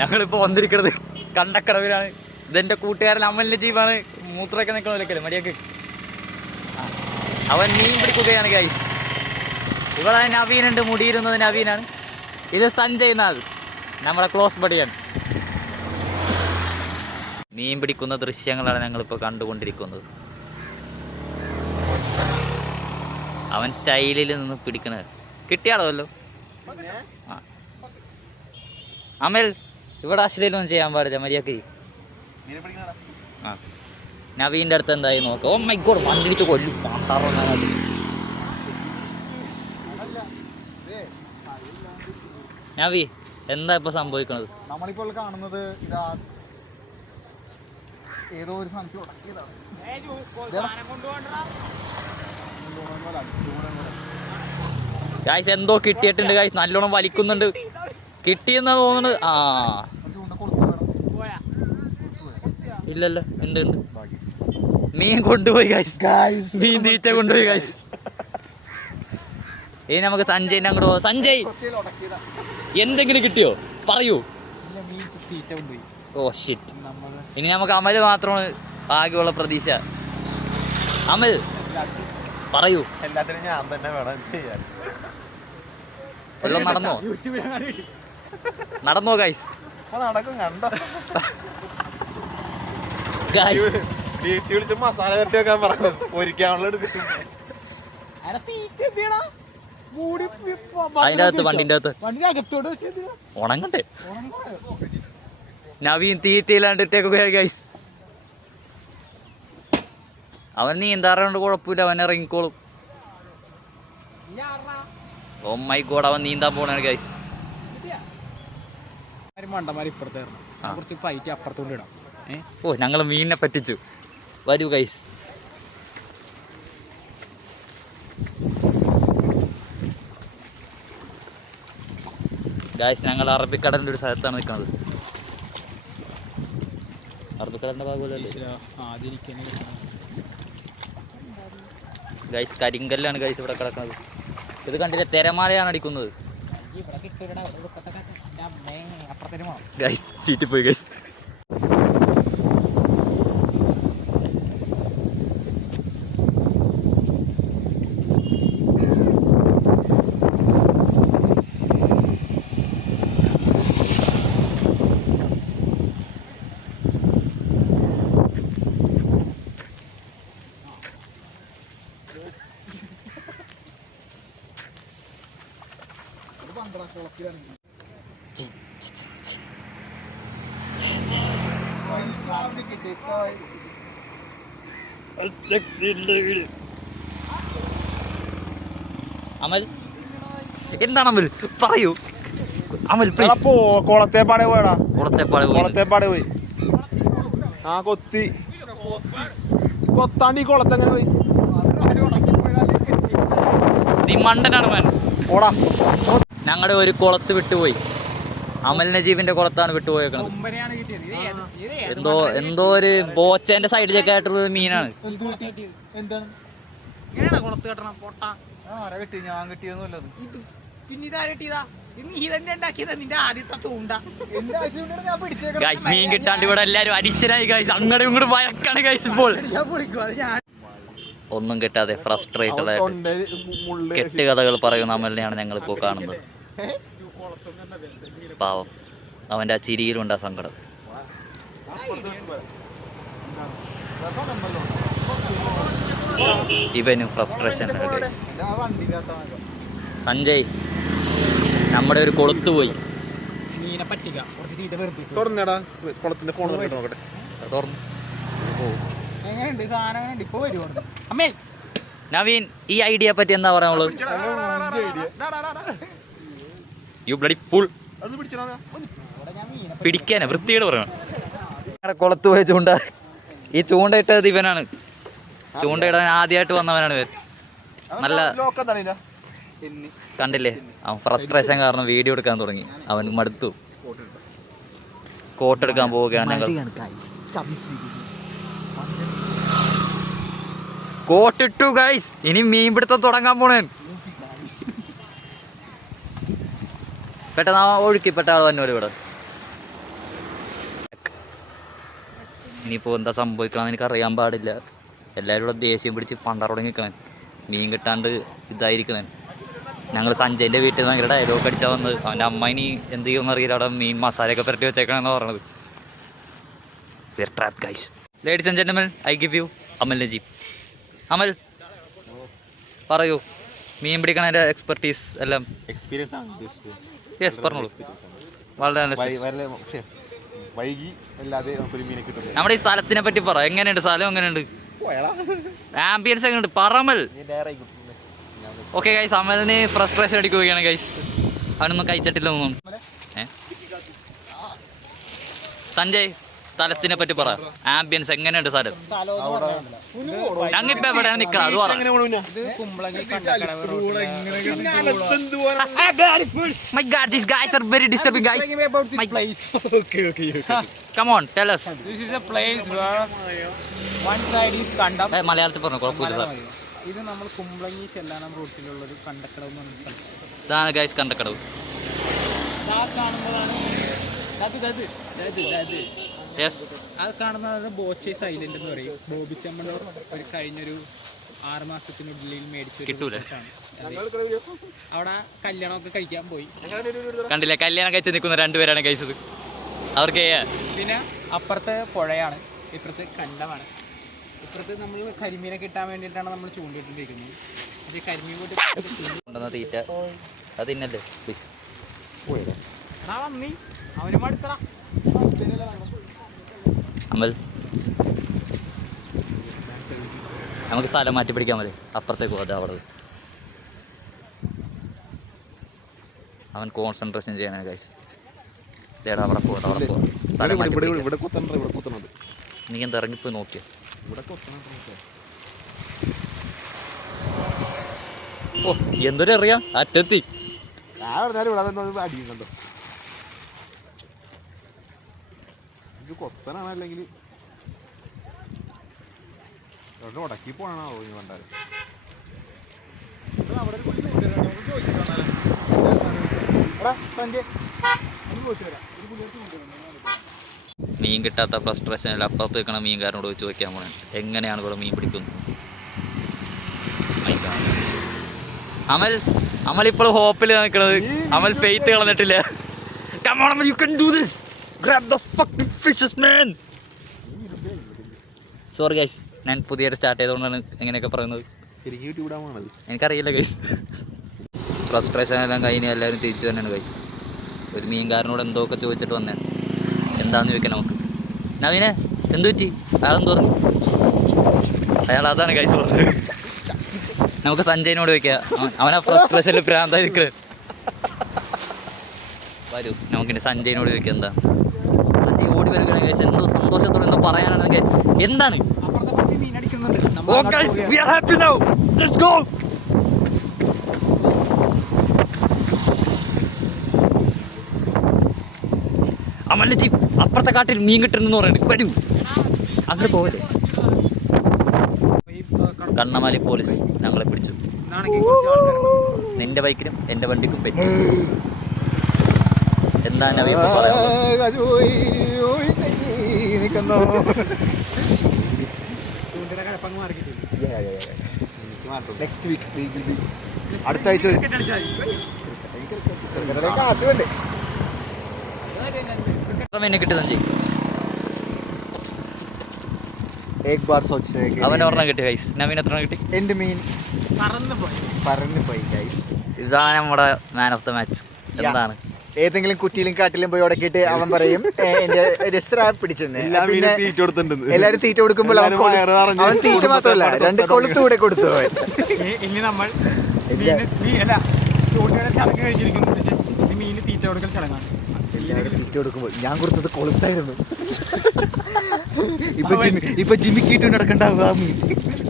ഞങ്ങളിപ്പോൾ വന്നിരിക്കുന്നത് കണ്ടക്കടവിലാണ്. ഇതെൻ്റെ കൂട്ടുകാരൻ അമലിൻ്റെ ജീവാണ്. മൂത്രമൊക്കെ നിൽക്കണമല്ലേ മര്യാദക്ക്. അവൻ മീൻ പിടിക്കുകയാണ് ഗൈസ്. ഇവിടെ നവീനുണ്ട്, മുടിയിരുന്നത് നവീനാണ്. ഇത് സഞ്ജയ് നാഥ്, നമ്മുടെ ക്ലോസ് ബഡിയാണ്. മീൻ പിടിക്കുന്ന ദൃശ്യങ്ങളാണ് ഞങ്ങളിപ്പോൾ കണ്ടുകൊണ്ടിരിക്കുന്നത്. അവൻ സ്റ്റൈലിൽ നിന്ന് പിടിക്കണത് കിട്ടിയാളല്ലോ. ആ അമൽ, ഇവിടെ അശ്ലീലൊന്നും ചെയ്യാൻ പാടില്ല, മര്യാദക്ക്. ആ നവീൻ്റെ അടുത്ത് എന്തായി നോക്കാം. ഓ മൈ ഗോഡ്, വണ്ടിടിച്ച് കൊല്ലും പാട്ടാറൊന്നാമത്. നവി, എന്താ ഇപ്പൊ സംഭവിക്കണത്? നമ്മളിപ്പോൾ കാണുന്നത് ഇതാ ഏതോ ഒരു സാധനത്തിൽ ഉടക്കിയതാണ്. ഗായ്സ് എന്തോ കിട്ടിയിട്ടുണ്ട് ഗായ്സ്, നല്ലോണം വലിക്കുന്നുണ്ട്. കിട്ടിയെന്നാ തോന്നുന്നത്. ആ ഇല്ലല്ലോ, ഉണ്ട് ഉണ്ട്. മീൻ കൊണ്ടുപോയി ഗായ്സ്, മീൻ തീറ്റ കൊണ്ടുപോയി ഗായ്സ്. ഇനി നമുക്ക് സഞ്ജയിനെ അങ്ങോട്ട് പോകാം. സഞ്ജയ്, എന്തെങ്കിലും കിട്ടിയോ പറയൂ. ഓ ഷിറ്റ്, ഇനി നമുക്ക് അമൽ മാത്രമാണ് ആകെയുള്ള പ്രതീക്ഷ. അമൽ പറയൂ. എല്ലാത്തിനും ഞാൻ തന്നെ വേണം ചെയ്യാൻ. എല്ലാം നടന്നോ? നടന്നോ ഗൈസ്? നടക്കും. കണ്ടോ ഗൈസ്, മസാല വരട്ടി വെക്കാൻ പറഞ്ഞു ഒരിക്കാനുള്ള അതിൻ്റെ അകത്ത്, വണ്ടിൻ്റെ അകത്ത് ഉണങ്ങട്ടെ. നവീൻ തീറ്റയിലാണ്ടിട്ടേക്കുക ഗൈസ്. അവൻ നീന്താറുകൊണ്ട് കുഴപ്പമില്ല, അവൻ ഇറങ്ങിക്കോളും. ഓ മൈ ഗോഡ്, അവൻ നീന്താൻ പോണാണ് ഗൈസ്. ഓ ഞങ്ങൾ മീനിനെ പറ്റിച്ചു. വരൂ ഗൈസ്. ഗൈസ്, ഞങ്ങൾ അറബിക്കടലിൻ്റെ ഒരു സ്ഥലത്താണ് നിൽക്കുന്നത്. അറബിക്കടലിൻ്റെ ഭാഗമല്ലേ ഗൈസ്? കരിങ്കല്ലാണ് ഗൈസ് ഇവിടെ കിടക്കുന്നത്. ഇത് കണ്ടില്ലേ, തിരമാലയാണ് അടിക്കുന്നത് ഗൈസ്. ചീറ്റിപ്പോയി ഗൈസ്. അമൽ, എന്താണ് അമൽ പറയൂ. അമൽ കുളത്തേപ്പാടെ പോയടാ. കുളത്തേപ്പാടെ പോയി. ആ കൊത്താണ്ടി കുളത്തെങ്ങനെ പോയി? നീ മണ്ടനാണ് മാൻ. ഓടാ. ഞങ്ങളുടെ ഒരു കുളത്ത് വിട്ടുപോയി. അമൽ നജീബിന്റെ കുളത്താണ് വിട്ടുപോയേക്കുന്നത്. എന്തോ ഒരു ബോച്ചേന്റെ സൈഡിലൊക്കെ ആയിട്ടുള്ള മീനാണ്. മീൻ കിട്ടാണ്ട് ഇവിടെ എല്ലാരും അരിശനായി ഗൈസ്. അങ്ങോട്ട് ഇങ്ങോട്ട് വഴക്കാണ് ഗൈസ്. ഇപ്പോൾ ഒന്നും കിട്ടാതെ ഫ്രസ്ട്രേറ്റഡ് ആയിട്ട് കെട്ടുകഥകൾ പറയുന്ന അമലിനെയാണ് ഞങ്ങളിപ്പോൾ കാണുന്നത്. പാവം, അവൻ്റെ ആ ചിരിയിലുണ്ട് ആ സങ്കടം. ഇവനും ഫ്രസ്ട്രേഷൻ. സഞ്ജയ്, നമ്മുടെ ഒരു കൊളുത്ത് പോയി. നവീൻ, ഈ ഐഡിയ പറ്റി എന്താ പറയാനുള്ളത്? You bloody fool. പിടിക്കാനാ വൃത്തിയോട് പറയണം. കുളത്ത് പോയ ചൂണ്ട, ഈ ചൂണ്ടയിട്ടത് ഇവനാണ്. ചൂണ്ടയിടാൻ ആദ്യമായിട്ട് വന്നവനാണ് ഇവൻ. നല്ല കണ്ടില്ലേ, അവൻ ഫ്രസ്ട്രേഷൻ കാരണം വീഡിയോ എടുക്കാൻ തുടങ്ങി. അവൻ മടുത്തു. കോട്ടെടുക്കാൻ പോവുകയാണ് ഞങ്ങൾ. കോട്ടിട്ടു ഗൈസ്. ഇനി മീൻ പിടുത്തം തുടങ്ങാൻ പോണേ. പെട്ടെന്ന് ഒഴുക്കിപ്പെട്ട ആൾ തന്നെ ഇവിടെ. ഇനിയിപ്പോൾ എന്താ സംഭവിക്കണമെന്ന് എനിക്ക് അറിയാൻ പാടില്ല. എല്ലാവരും കൂടെ ദേഷ്യം പിടിച്ച് പണ്ടാറോടെ നിൽക്കണം, മീൻ കിട്ടാണ്ട് ഇതായിരിക്കണേ. ഞങ്ങൾ സഞ്ജയൻ്റെ വീട്ടിൽ നിന്ന് ഭയങ്കര ഡയലോഗ് അടിച്ചാൽ വന്നത്. അവൻ്റെ അമ്മ ഇനി എന്ത് ചെയ്യുമെന്ന് അറിയില്ല, അവിടെ മീൻ മസാലയൊക്കെ പുരട്ടി വെച്ചേക്കണമെന്ന് പറഞ്ഞത്. Trap guys. Ladies and gentlemen, I give you Amal Najeeb. Amal പറയൂ, മീൻ പിടിക്കണതിൻ്റെ എക്സ്പെർട്ടീസ് എല്ലാം. യെസ്, പറഞ്ഞോളൂ. വളരെ നല്ല. വൈകി അല്ലാതെ നമുക്കൊരു മീനെ കിട്ടും. നമ്മുടെ ഈ സ്ഥലത്തിനെ പറ്റി പറ. എങ്ങനെയുണ്ട് സ്ഥലം? എങ്ങനെയുണ്ട്? ആംബിയൻസ് എങ്ങനെയുണ്ട്? പറമൽ. ഓക്കെ ഗൈസ്, അമലിന് ഫ്രസ്ട്രേഷൻ അടിക്കുകയാണ് ഗൈസ്. അവനൊന്നും കഴിച്ചിട്ടില്ല ഒന്നും. സഞ്ജയ്, സ്ഥലത്തിനെ പറ്റി പറ. ആംബിയൻസ് എങ്ങനെയുണ്ട് സ്ഥലം? ഞങ്ങിപ്പോ എവിടെയാണ് നിക്കണം അത് പറ. My God, these guys are very disturbing guys. About this place. Okay. Come on, tell us. This is a place where one side is Kandam. മലയാളത്തിൽ പറഞ്ഞു, കുഴപ്പമില്ല സാർ. ഇത് നമ്മൾ കുമ്പളങ്ങി ചെല്ലാനം റൂട്ടിലുള്ളൊരു കണ്ടക്കടവ് എന്ന് പറഞ്ഞ സ്ഥലം. ഇതാണ് ഗൈസ് കണ്ടക്കടവ്. യെസ്, അത് കാണുന്നത് ബോച്ചേസ് ഐലൻഡ് എന്ന് പറയും. ബോബിച്ചമ്മ ഒരു കഴിഞ്ഞൊരു 6 മാസത്തിനുള്ളിൽ മേടിച്ചു കിട്ടൂലേ? അവിടെ കല്യാണമൊക്കെ കഴിക്കാൻ പോയി. കണ്ടില്ലേ, കല്യാണം കഴിച്ച് നിൽക്കുന്ന രണ്ടുപേരാണ് കഴിച്ചത്. അവർക്ക് പിന്നെ അപ്പുറത്തെ പുഴയാണ്, ഇപ്പുറത്ത് കണ്ടമാണ്. ഇപ്പുറത്ത് നമ്മൾ കരിമീനെ കിട്ടാൻ വേണ്ടിയിട്ടാണ് നമ്മൾ ചൂണ്ടിട്ടിരിക്കുന്നത്. അത് കരിമീൻ കൊണ്ടുവന്ന തീറ്റ അത് തിന്നല്ലേ പ്ലീസ്. അവന് മടുത്തറ. അമൽ, നമുക്ക് സ്ഥലം മാറ്റി പിടിക്കാൻ മതി. അപ്പുറത്തേക്ക് പോകാതെ അവിടെ അവൻ കോൺസെൻട്രേഷൻ ചെയ്യണേ ഗൈസ്. അവിടെ പോകട്ടെ, അവിടെ പോകാം. നീ എന്താ ഇറങ്ങിപ്പോയി നോക്കിയോ? ഓ, എന്തൊരു അറിയാം അറ്റത്തി. കൊത്തനാണ്, അല്ലെങ്കിൽ ഉടക്കി പോണോ കണ്ടാൽ. മീൻ കിട്ടാത്ത ഫ്രസ്ട്രേഷനിൽ അപ്പുറത്ത് വെക്കണ മീൻകാരനോട് വെച്ച് ചോദിക്കാൻ പോണേ എങ്ങനെയാണ് ഇവിടെ മീൻ പിടിക്കുന്നത്. അമൽ ഇപ്പോൾ ഹോപ്പിൽ നിൽക്കണത്. അമൽ faith കളഞ്ഞിട്ടില്ല. Come on, Amal, you can do this. Grab the fucking fishes, man. Sorry guys, ഞാൻ പുതിയൊരു സ്റ്റാർട്ട് ചെയ്തുകൊണ്ടാണ് എങ്ങനെയൊക്കെ പറയുന്നത്. എനിക്കറിയില്ല ഗൈസ്. ഫ്രസ്ട്രേഷൻ എല്ലാം കഴിഞ്ഞ് എല്ലാവരും തിരിച്ചു തന്നെയാണ് ഗൈസ്. ഒരു മീൻകാരനോട് എന്തൊക്കെ ചോദിച്ചിട്ട് വന്നേ. എന്താണെന്ന് ചോദിക്കാൻ നമുക്ക്. നവീനെ എന്തു പറ്റി? അയാളെന്ത് പറഞ്ഞു? അയാൾ അതാണ് ഗൈസ് പറഞ്ഞത്. നമുക്ക് സഞ്ജയനോട് ചോദിക്കാം. അവനാ ഫ്രസ്ട്രേഷനിൽ ഭ്രാന്തായി നിൽക്കുന്നത്. വരൂ, നമുക്കിനി സഞ്ജയനോട് ചോദിക്കാം. എന്താ സഞ്ജയ് ഓടി വരികയാണ് ഗൈസ്. എന്തോ സന്തോഷത്തോടെ എന്തോ പറയാനാണെങ്കിൽ എന്താണ്? Oh guys, we are happy now. Let's go. അമലജി, അപ്പുറത്തെ കാട്ടിൽ മീൻ കിട്ടുന്നെന്ന് പറയുന്നത്. വരൂ, അങ്ങോട്ട് പോകല്ലേ. കണ്ണമാലി പോലീസ് ഞങ്ങളെ പിടിച്ചു. നിന്റെ ബൈക്കിനും എൻ്റെ വണ്ടിക്കും പറ്റി. എന്താ നവീൻ പറയാനുള്ളത്? നെക്സ്റ്റ് വീക്ക് അടുത്ത ആഴ്ച മീനെ കിട്ടി സഞ്ജയ്. അവൻ ഒരെണ്ണം കിട്ടി ഗൈസ്. നവീൻ എത്ര കിട്ടി? എൻ്റെ മീൻ പറന്നു പോയി ഗൈസ്. ഇതാണ് നമ്മുടെ മാൻ ഓഫ് ദ മാച്ച്. എന്താണ്? ഏതെങ്കിലും കുറ്റിയിലും കാട്ടിലും പോയി ഉടക്കിയിട്ട് അവൻ പറയും എന്റെ പിടിച്ചെന്ന്. എല്ലാരും തീറ്റ കൊടുക്കുമ്പോൾ അവൻ തീറ്റ മാത്രമല്ല 2 കൊളുത്ത് കൂടെ കൊടുത്തു. ഇനി നമ്മൾ ചടങ്ങ് കഴിച്ചിരിക്കുന്നു. മീന് തീറ്റ കൊടുക്കൽ ചടങ്ങാണ്. എല്ലാവരും തീറ്റ കൊടുക്കുമ്പോൾ ഞാൻ കൊടുത്തത് കൊളുത്തായിരുന്നു. ഇപ്പൊ ജിമ്മിക്കിട്ട് നടക്കണ്ടാവും ആ മീൻ.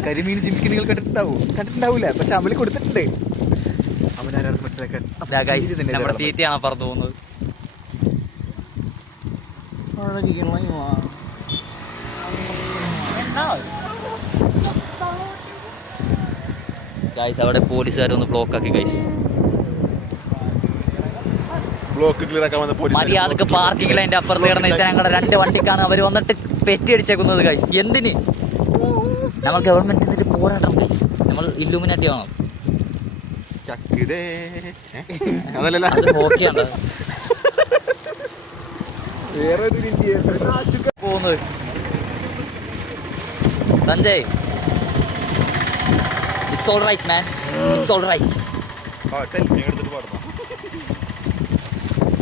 കരിമീൻ ജിമ്മിക്ക് നിങ്ങൾ കണ്ടിട്ടുണ്ടാവൂല, പക്ഷെ അമല് കൊടുത്തിട്ടുണ്ട്. അവനാരാണ് മനസ്സിലാക്കാൻ. നമ്മുടെ തീറ്റയാണ് പറന്നു പോകുന്നത്. ഗൈസ്, അവിടെ പോലീസുകാരൊന്ന് ബ്ലോക്ക് ആക്കി ഗൈസ്. ബ്ലോക്ക് ക്ലിയർ ആക്കാൻ വന്ന പോലീസ് മര്യാദക്ക് പാർക്കിങ്ങിൽ അതിന്റെ അപ്പുറത്ത് കിടന്ന് വെച്ചാൽ ഞങ്ങളുടെ 2 വണ്ടിക്കാണ് അവർ വന്നിട്ട് പെറ്റി അടിച്ചേക്കുന്നത് ഗൈസ്. എന്തിന് നമ്മൾ ഗവൺമെന്റിന്റെ പോരാട്ടം ഗൈസ്. നമ്മൾ ഇല്ലുമിനാറ്റി ആണോ ചക്കിതേ അതല്ലല്ല അത് ഹോക്കിയാണ് വേറെ പോകുന്നത്. Sanjay, it's all right man, it's all right. Selfie എടുത്തിട്ട് പാടുന്നു.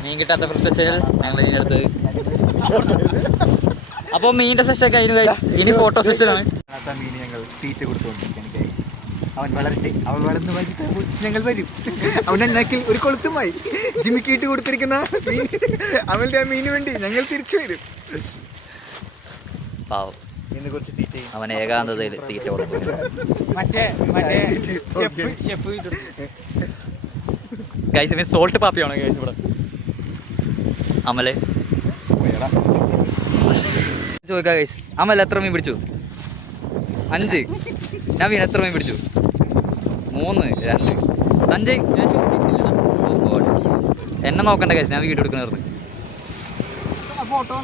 മീൻ കിട്ടാത്ത പ്രത്യേകിച്ച് ഞങ്ങൾ ഇനി അടുത്ത്. അപ്പോൾ മീനിന്റെ സെഷൻ കഴിഞ്ഞു ഗൈസ്. ഇനി ഫോട്ടോ സെഷനാണ്. മീൻ ഞങ്ങൾ തീറ്റ കൊടുത്തുകൊണ്ടിരിക്കുകയാണ് ഗൈസ്. അവൻ വളരട്ടെ, അവൻ വളർന്ന് വലുതാകുമ്പോൾ ഞങ്ങൾ വരും. അവൻ്റെ അണ്ണാക്കിൽ ഒരു കൊളുത്തുമായി ജിമിക്കിയിട്ട് കൊടുത്തിരിക്കുന്ന മീൻ, അവൻ്റെ ആ മീന് വേണ്ടി ഞങ്ങൾ തിരിച്ചു വരും. പാവം, ഇന്ന് കുറച്ച് തീറ്റ അവൻ ഏകാന്തതയിൽ തീറ്റ കൊടുക്കും. മറ്റേ ഷെഫ് ഗൈസ് മീൻ സോൾട്ട് പാപ്പിയാണോ ഗൈസ് ഇവിടെ? അമലെ ചോദിക്കാം ഗൈസ്, അമൽ എത്ര മീൻ പിടിച്ചു? 5. നവീൻ എത്ര മീൻ പിടിച്ചു? 3, 2. സഞ്ജയ് ഞാൻ ചോദിക്കില്ല. എന്നെ നോക്കണ്ട ഗൈസ്, ഞാൻ വീഡിയോ എടുക്കണമായിരുന്നു. ഫോട്ടോ